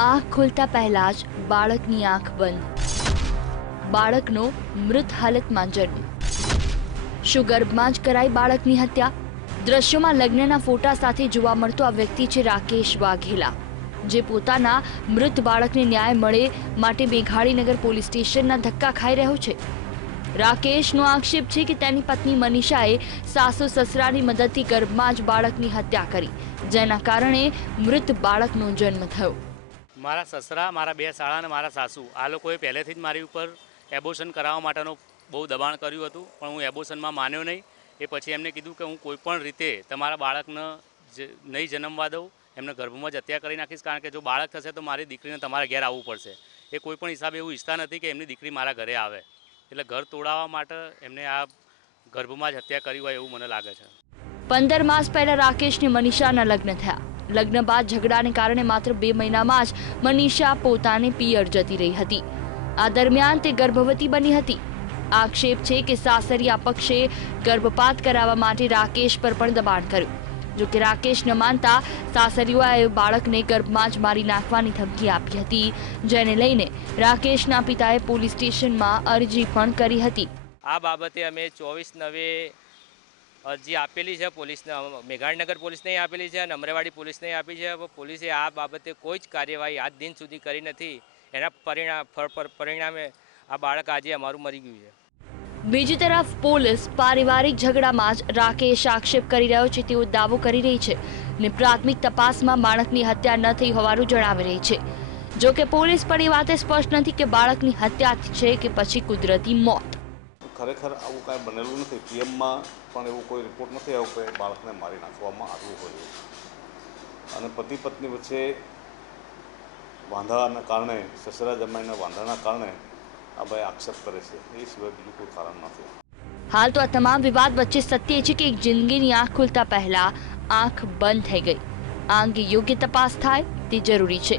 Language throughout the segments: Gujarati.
આંખ ખોલતા પહેલા જ બાળકની આંખ બંધ. બાળકનો મૃત હાલતમાં જન્મ શું ગર્ભમાં જ કરાઈ બાળકની હત્યા. દ્રશ્યોમાં લગ્નના ફોટા સાથે જોવા મળતો આ વ્યક્તિ છે રાકેશ વાઘેલા, જે પોતાના મૃત બાળકને ન્યાય મળે માટે મેઘાણીનગર પોલીસ સ્ટેશનના ધક્કા ખાઈ રહ્યો છે. રાકેશનો આક્ષેપ છે કે તેની પત્ની મનીષાએ સાસુ સસરાની મદદથી ગર્ભમાં જ બાળકની હત્યા કરી, જેના કારણે મૃત બાળકનો જન્મ થયો. મારા સસરા, મારા બે શાળા અને મારા સાસુ, આ લોકોએ પહેલેથી જ મારી ઉપર એબોશન કરાવવા માટેનું બહુ દબાણ કર્યું હતું, પણ હું એબોશનમાં માન્યો નહીં. એ પછી એમને કીધું કે હું કોઈપણ રીતે તમારા બાળકને નહીં જન્મવા દઉં, એમને ગર્ભમાં જ હત્યા કરી નાખીશ, કારણ કે જો બાળક થશે તો મારી દીકરીને તમારા ઘેર આવવું પડશે. એ કોઈ પણ હિસાબે એવું ઈચ્છતા નથી કે એમની દીકરી મારા ઘરે આવે. એટલે ઘર તોડાવવા માટે એમને આ ગર્ભમાં જ હત્યા કરી હોય એવું મને લાગે છે. પંદર માસ પહેલા રાકેશની મનીષાના લગ્ન થયા. લગ્ન બાદ ઝઘડાને કારણે માત્ર બે મહિનામાં જ મનીષા પોતાને પિયર જતી રહી હતી. આ દરમિયાન તે ગર્ભવતી બની હતી. આક્ષેપ છે કે સાસરિયા પક્ષે ગર્ભપાત કરાવવા માટે રાકેશ પર પણ દબાણ કર્યું. જો કે રાકેશ ન માનતા સાસરિયાએ બાળકને ગર્ભમાં જ મારી નાખવાની ધમકી આપી હતી, જેને લઈને રાકેશના પિતાએ પોલીસ સ્ટેશનમાં અરજી પણ કરી હતી. આ બાબતે અમે ચોવીસ નવે અરજી આપેલી છે પોલીસને મેઘાણનગર પોલીસને આપેલી છે અને અમરેવાડી પોલીસને આપી છે. પોલીસે આ બાબતે કોઈ જ કાર્યવાહી આજ દિન સુધી કરી નથી. એના પરિણામ પરિણામે આ બાળક આજે અમારું મરી ગયું છે. બીજી તરફ પોલીસ પારિવારિક ઝઘડામાં જ રાકેશ આક્ષેપ કરી રહ્યો છે, તેવો દાવો કરી રહી છે ને પ્રાથમિક તપાસમાં બાળકની હત્યા ન થઈ હોવાનું જણાવી રહી છે. જો કે પોલીસ પણ એ વાતે સ્પષ્ટ નથી કે બાળકની હત્યા છે કે પછી કુદરતી મોત. ખરેખર આવું કાંઈ બનેલું નથી. પીએમમાં પણ એવું કોઈ રિપોર્ટ નથી આવ્યો કે બાળકને મારી નાખવામાં આવ્યું હોય અને પતિ પત્ની વચ્ચે વાંધાના કારણે, સસરા જમાઈના વાંધાના કારણે આ ભાઈ આક્ષેપ કરે છે. એ સિવાય બીજું કોઈ કારણ નથી. હાલ તો આ તમામ વિવાદ વચ્ચે સત્ય છે કે એક જિંદગીની આંખ ખુલતા પહેલા આંખ બંધ થઈ ગઈ. આ અંગે યોગ્ય તપાસ થાય તે જરૂરી છે.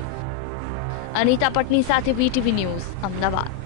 અનિતા પટની સાથે વીટીવી ન્યૂઝ, અમદાવાદ.